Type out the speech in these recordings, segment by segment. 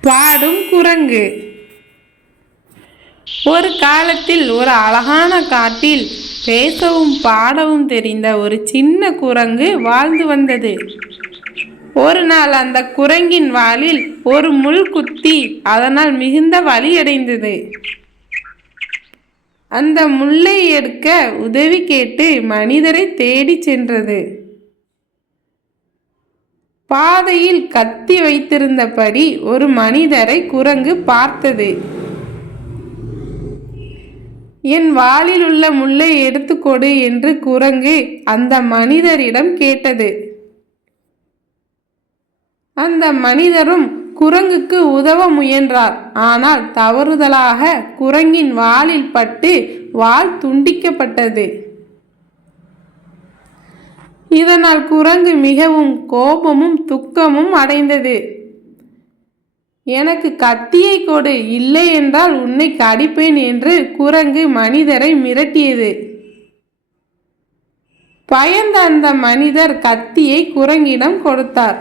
பாடும் குரங்கு. ஒரு காலத்தில் ஒரு அழகான காட்டில் பேசவும் பாடவும் தெரிந்த ஒரு சின்ன குரங்கு வாழ்ந்து வந்தது. ஒரு நாள் அந்த குரங்கின் வாலில் ஒரு முள் குத்தி அதனால் மிகுந்த வலியடைந்தது அந்த முல்லை எடுக்க உதவி கேட்டு மனிதரை தேடிச் சென்றது. பாதையில் கத்தி வைத்திருந்தபடி ஒரு மனிதரை குரங்கு பார்த்தது. என் வாளில் உள்ள முல்லை எடுத்துக்கொடு என்று குரங்கு அந்த மனிதரிடம் கேட்டது. அந்த மனிதரும் குரங்குக்கு உதவ முயன்றார். ஆனால் தவறுதலாக குரங்கின் வாளில் பட்டு வால் துண்டிக்கப்பட்டது. இதனால் குரங்கு மிகவும் கோபமும் துக்கமும் அடைந்தது. எனக்கு கத்தியை கொடு இல்லை என்றால் உன்னை கடிப்பேன் என்று குரங்கு மனிதரை மிரட்டியது. பயந்த அந்த மனிதர் கத்தியை குரங்கிடம் கொடுத்தார்.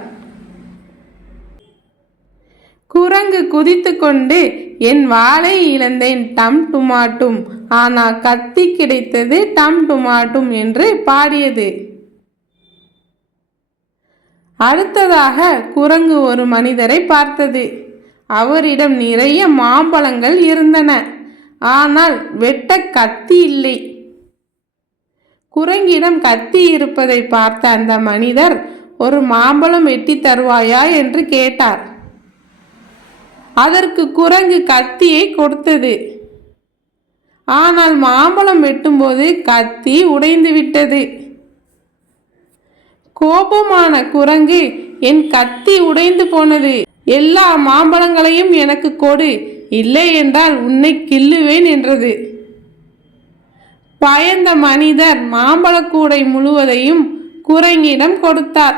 குரங்கு குதித்து கொண்டு என் வாளை இழந்தேன் டம் டுமாட்டும். ஆனால் கத்தி கிடைத்தது டம் டுமாட்டும் என்று பாடியது. அடுத்ததாக குரங்கு ஒரு மனிதரை பார்த்தது. அவரிடம் நிறைய மாம்பழங்கள் இருந்தன. ஆனால் வெட்ட கத்தி இல்லை. குரங்கிடம் கத்தி இருப்பதை பார்த்த அந்த மனிதர் ஒரு மாம்பழம் வெட்டி தருவாயா? என்று கேட்டார். அதற்கு குரங்கு கத்தியை கொடுத்தது. ஆனால் மாம்பழம் வெட்டும்போது கத்தி உடைந்து விட்டது. கோபமான குரங்கு என் கத்தி உடைந்து போனது. எல்லா மாம்பழங்களையும் எனக்கு கொடு. இல்லை என்றால் உன்னை கில்லுவேன் என்றது. பயந்த மனிதர் மாம்பழக்கூடை முழுவதையும் குரங்கிடம் கொடுத்தார்.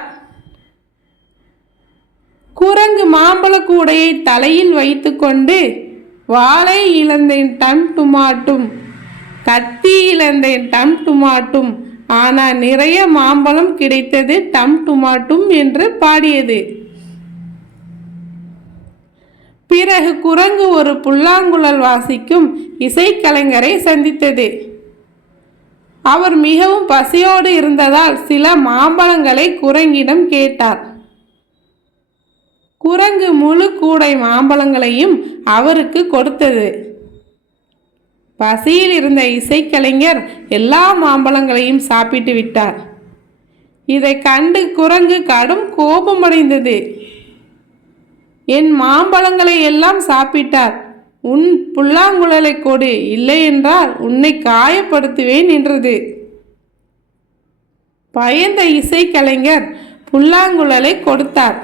குரங்கு மாம்பழக்கூடையை தலையில் வைத்துக்கொண்டு வாளை இழந்தேன் டம் டுமாட்டும். கத்தி இழந்தேன் டம் டுமாட்டும். ஆனால் நிறைய மாம்பழம் கிடைத்தது டம் டுமாட்டும் என்று பாடியது. பிறகு குரங்கு ஒரு புல்லாங்குழல் வாசிக்கும் இசைக்கலைஞரை சந்தித்தது. அவர் மிகவும் பசியோடு இருந்ததால் சில மாம்பழங்களை குரங்கிடம் கேட்டார். குரங்கு முழு கூடை மாம்பழங்களையும் அவருக்கு கொடுத்தது. பசியில் இருந்த இசைக்கலைஞர் எல்லா மாம்பழங்களையும் சாப்பிட்டு விட்டார். இதை கண்டு குரங்கு கடும் கோபமடைந்தது. என் மாம்பழங்களை எல்லாம் சாப்பிட்டார். உன் புல்லாங்குழலை கொடு இல்லை என்றால் உன்னை காயப்படுத்துவேன் என்றது. பயந்த இசைக்கலைஞர் புல்லாங்குழலை கொடுத்தார்.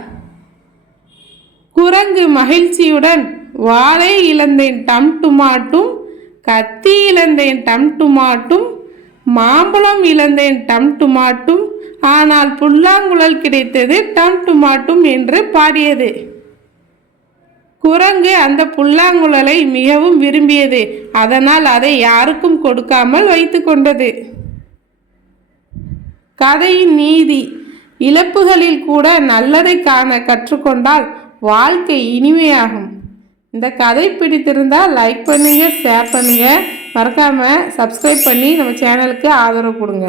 குரங்கு மகிழ்ச்சியுடன் வாழை இழந்தேன் டம் டுமாட்டும் கத்தி இழந்தேன் டம் டுமாட்டும் மாம்பழம் இழந்தேன் டம் டுமாட்டும் ஆனால் புல்லாங்குழல் கிடைத்தது டம் டுமாட்டும் என்று பாடியது. குரங்கு அந்த புல்லாங்குழலை மிகவும் விரும்பியது அதனால் அதை யாருக்கும் கொடுக்காமல் வைத்து கொண்டது. கதையின் நீதி இழப்புகளில் கூட நல்லதை காண கற்றுக்கொண்டால் வாழ்க்கை இனிமையாகும். இந்த கதை பிடித்திருந்தால் லைக் பண்ணுங்கள் ஷேர் பண்ணுங்கள் மறக்காமல் சப்ஸ்கிரைப் பண்ணி நம்ம சேனலுக்கு ஆதரவு கொடுங்க.